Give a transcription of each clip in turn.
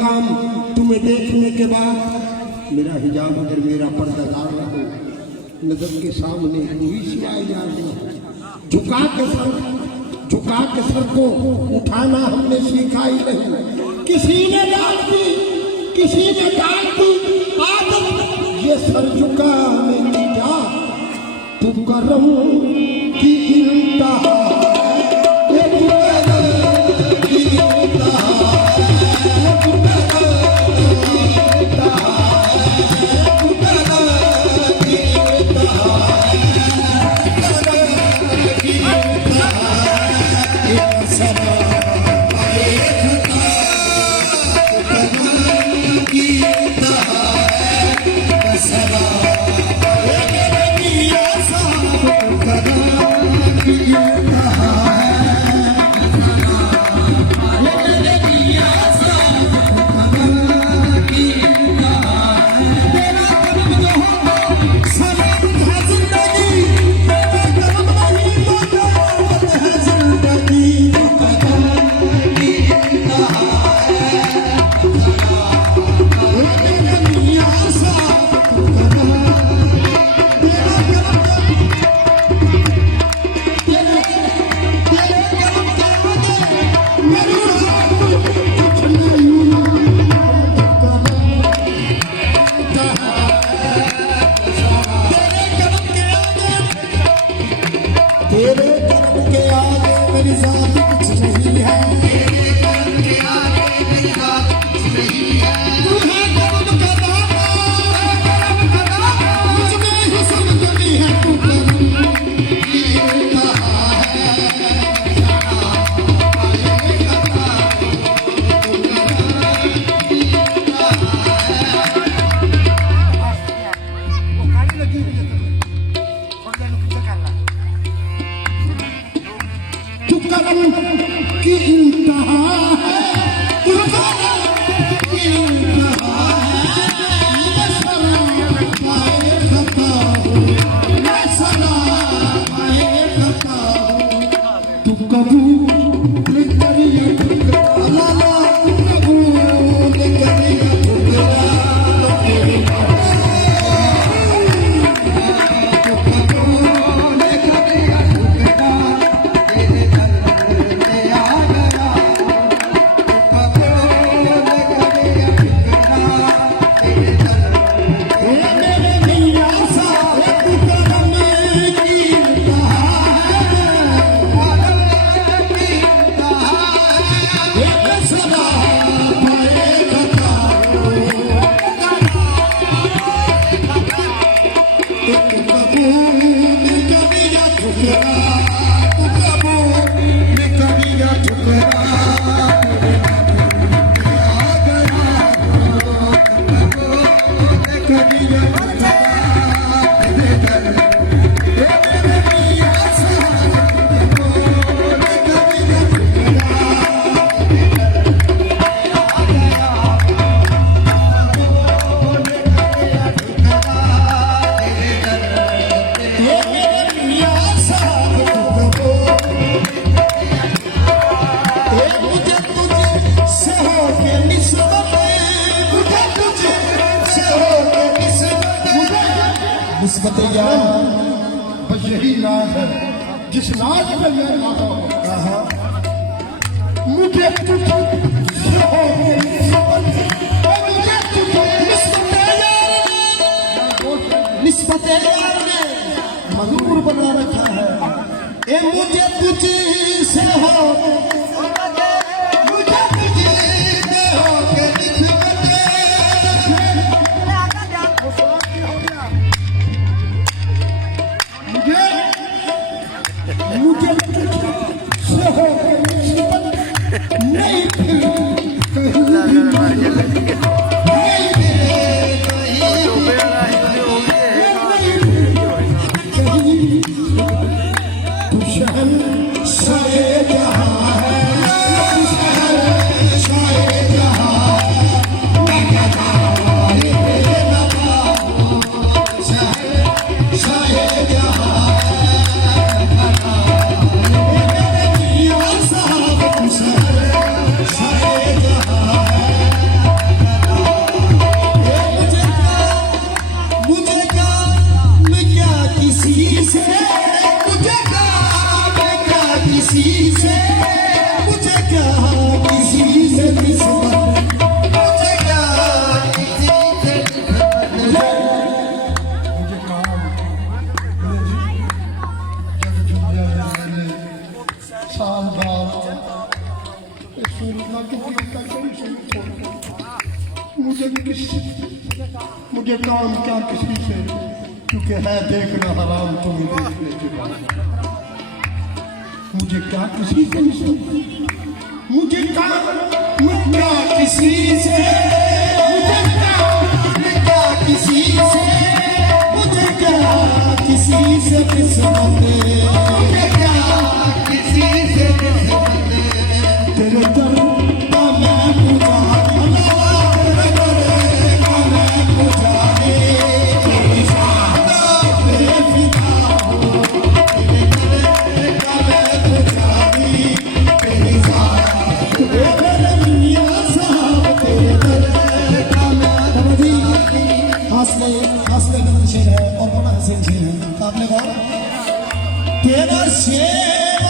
काम तुम्हें देखने के बाद मेरा हिजाब अगर मेरा पर्दादार न हो, नजर के सामने कोई सिवाय याद नहीं। झुका के सर को उठाना हमने सीखा ही नहीं। किसी ने डांट दी, किसी ने डांट दी आदत ये सर झुकाने की क्या, तू करम की इंतहा निस्बत यार बस यही नाज है जिस नाज पे मैं नाता हूँ। मुझे निस्बत यार ने मजबूर बना रखा है। ए मुझे तुझसे हो शहंशाह जहां है। मुझे काम क्या किसी से, क्योंकि है देखना हराम तुम्हें देखने के बाद। मुझे क्या किसी से, मुझे काम क्या किसी से, मुझे क्या किसी से, मुझे क्या किसी से किस्मत, मुझे क्या किसी से किस्मत। तेरे दर का मैं पुजारी, तेरे दर का मैं पुजारी, तेरी शादा पे फिदा हूँ, तेरे दर का मैं पुजारी, तेरी शादा पे मियां साहब, तेरे दर का मैं पुजारी। हंसने का शेर है और बड़ा हसीन शेर है, आपने कहा तेरा शेर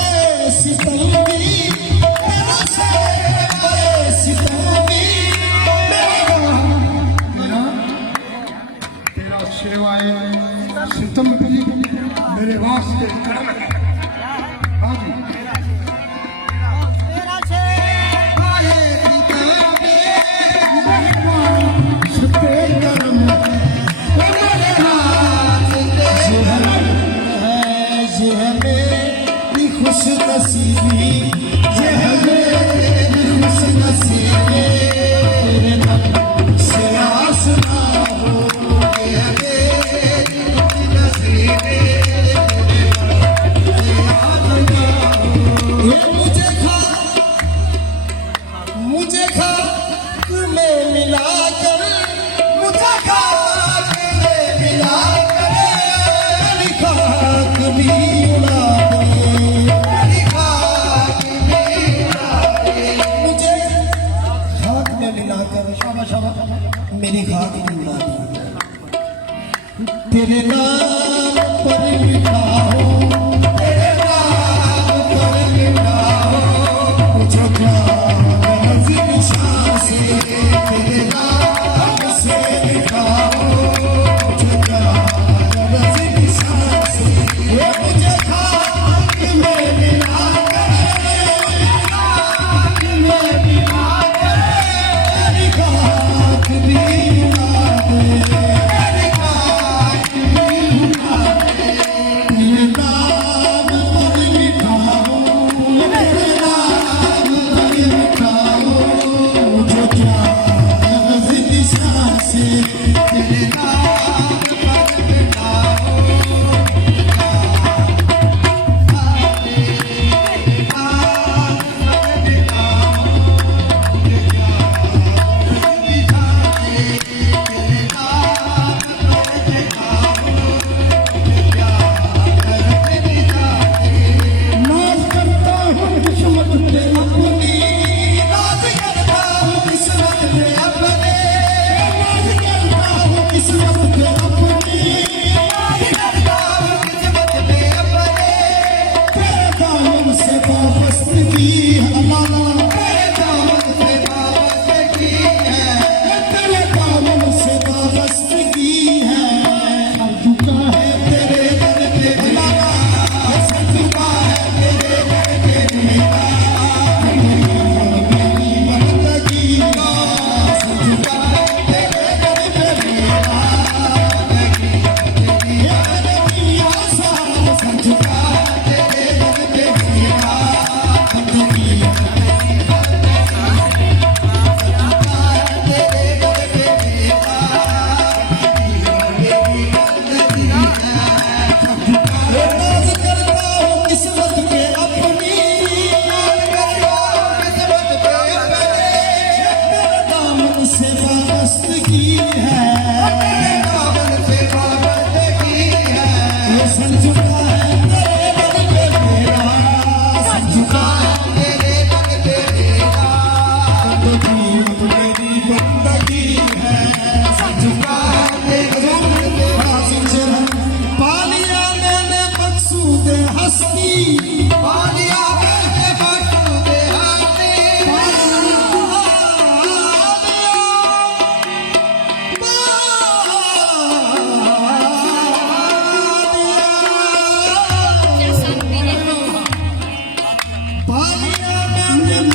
सितमी, तेरा शेर सितमी, तेरा सेवाए सितम मेरे वास्ते करम है। हाँ जी, तेरा सेवाए सितमी सत्य करम खुश नसीबी, ये है मेरी खुश नसीबी, तेरे नाम से आसना हो, ये है मेरी खुश नसीबी, तेरे नाम से आसना हो। ये मुझे खा तुम्हें मिला कर, मुझे खा तुम्हें मिला कर, लिखा कभी उड़ा मेरी खाक में उड़ा दी, तेरे नाम पर लिखा हो, तेरे नाम पर लिखा हो, मुझे क्या निशान से, तेरे नाम से लिखा हो, मुझे क्या निशान से, ये मुझे खाक में मिला कर, खाक में मिला कर, खाक भी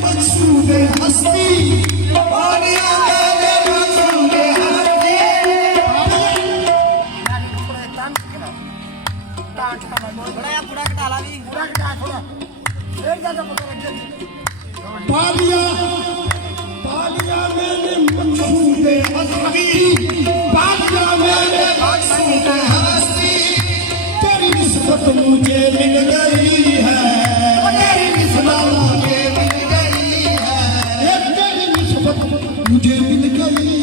मकसूद हस्ती पालिया पालिया मैंने मंसूबे हस्ती पालिया मैंने मंसूबे हस्ती तेरी निस्बत मुझे मिल गई है तेरी निस्बत मुझे मिल गई है तेरी निस्बत मुझे मिल गई